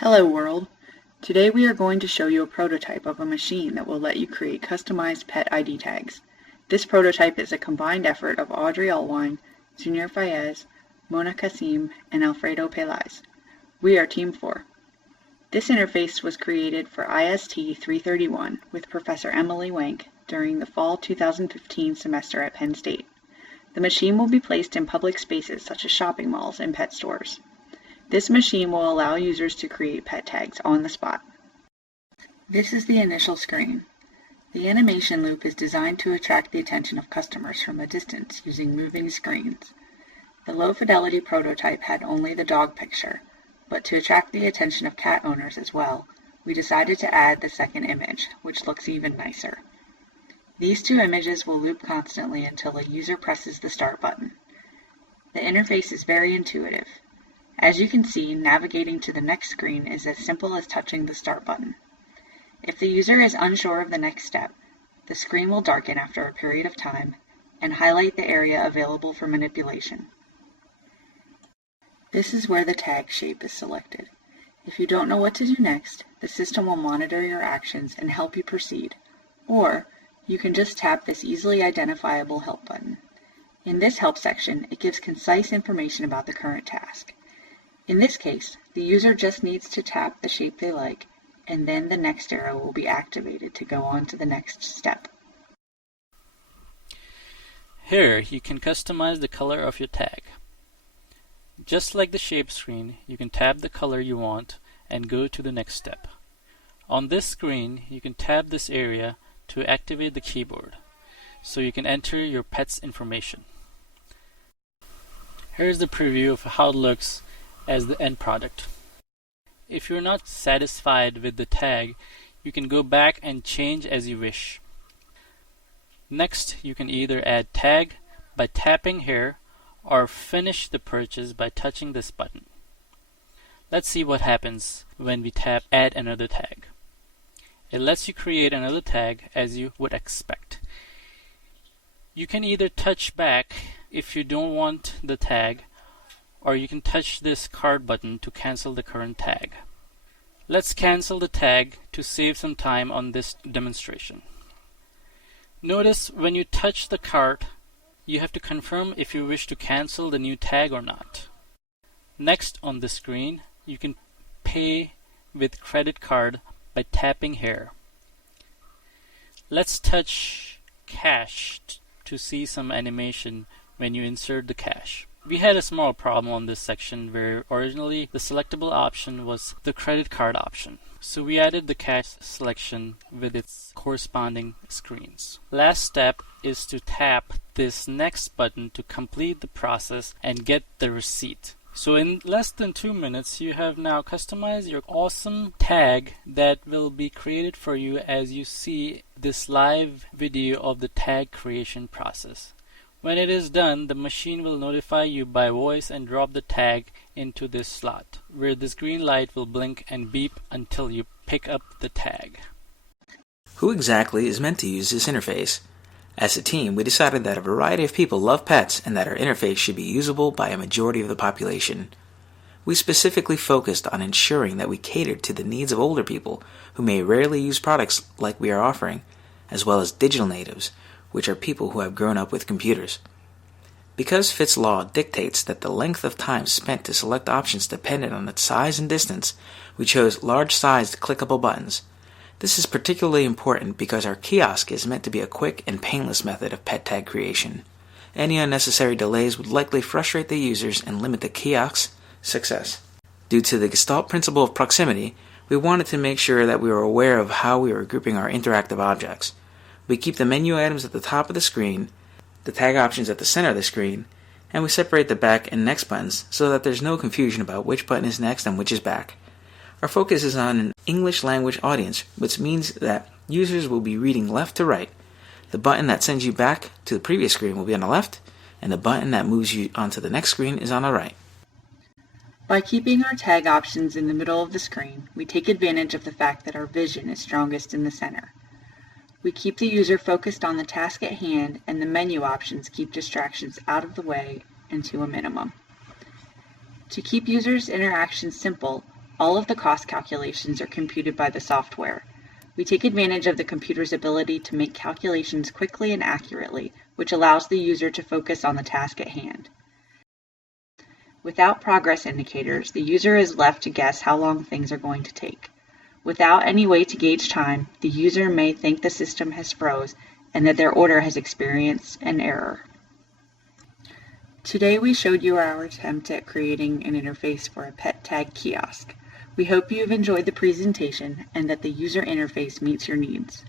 Hello world! Today we are going to show you a prototype of a machine that will let you create customized pet ID tags. This prototype is a combined effort of Audrey Alwine, Zunair Fayaz, Kassem, and Alfredo Pelaez. We are Team 4. This interface was created for IST 331 with Professor Emily Wenk during the fall 2015 semester at Penn State. The machine will be placed in public spaces such as shopping malls and pet stores. This machine will allow users to create pet tags on the spot. This is the initial screen. The animation loop is designed to attract the attention of customers from a distance using moving screens. The low-fidelity prototype had only the dog picture, but to attract the attention of cat owners as well, we decided to add the second image, which looks even nicer. These two images will loop constantly until a user presses the start button. The interface is very intuitive. As you can see, navigating to the next screen is as simple as touching the start button. If the user is unsure of the next step, the screen will darken after a period of time and highlight the area available for manipulation. This is where the tag shape is selected. If you don't know what to do next, the system will monitor your actions and help you proceed, or you can just tap this easily identifiable help button. In this help section, it gives concise information about the current task. In this case, the user just needs to tap the shape they like, and then the next arrow will be activated to go on to the next step. Here, you can customize the color of your tag. Just like the shape screen, you can tap the color you want and go to the next step. On this screen, you can tap this area to activate the keyboard, so you can enter your pet's information. Here's the preview of how it looks as the end product. If you're not satisfied with the tag, you can go back and change as you wish. Next, you can either add tag by tapping here or finish the purchase by touching this button. Let's see what happens when we tap add another tag. It lets you create another tag as you would expect. You can either touch back if you don't want the tag, or you can touch this card button to cancel the current tag. Let's cancel the tag to save some time on this demonstration. Notice when you touch the card, you have to confirm if you wish to cancel the new tag or not. Next on the screen, you can pay with credit card by tapping here. Let's touch cash to see some animation when you insert the cash. We had a small problem on this section where originally the selectable option was the credit card option. So we added the cash selection with its corresponding screens. Last step is to tap this next button to complete the process and get the receipt. So in less than 2 minutes, you have now customized your awesome tag that will be created for you as you see this live video of the tag creation process. When it is done, the machine will notify you by voice and drop the tag into this slot, where this green light will blink and beep until you pick up the tag. Who exactly is meant to use this interface? As a team, we decided that a variety of people love pets and that our interface should be usable by a majority of the population. We specifically focused on ensuring that we catered to the needs of older people who may rarely use products like we are offering, as well as digital natives, which are people who have grown up with computers. Because Fitts' law dictates that the length of time spent to select options depended on its size and distance, we chose large-sized clickable buttons. This is particularly important because our kiosk is meant to be a quick and painless method of pet tag creation. Any unnecessary delays would likely frustrate the users and limit the kiosk's success. Due to the Gestalt principle of proximity, we wanted to make sure that we were aware of how we were grouping our interactive objects. We keep the menu items at the top of the screen, the tag options at the center of the screen, and we separate the back and next buttons so that there's no confusion about which button is next and which is back. Our focus is on an English language audience, which means that users will be reading left to right. The button that sends you back to the previous screen will be on the left, and the button that moves you onto the next screen is on the right. By keeping our tag options in the middle of the screen, we take advantage of the fact that our vision is strongest in the center. We keep the user focused on the task at hand, and the menu options keep distractions out of the way and to a minimum. To keep users' interactions simple, All of the cost calculations are computed by the software. We take advantage of the computer's ability to make calculations quickly and accurately, which allows the user to focus on the task at hand. Without progress indicators, the user is left to guess how long things are going to take. Without any way to gauge time, the user may think the system has froze and that their order has experienced an error. Today we showed you our attempt at creating an interface for a pet tag kiosk. We hope you have enjoyed the presentation and that the user interface meets your needs.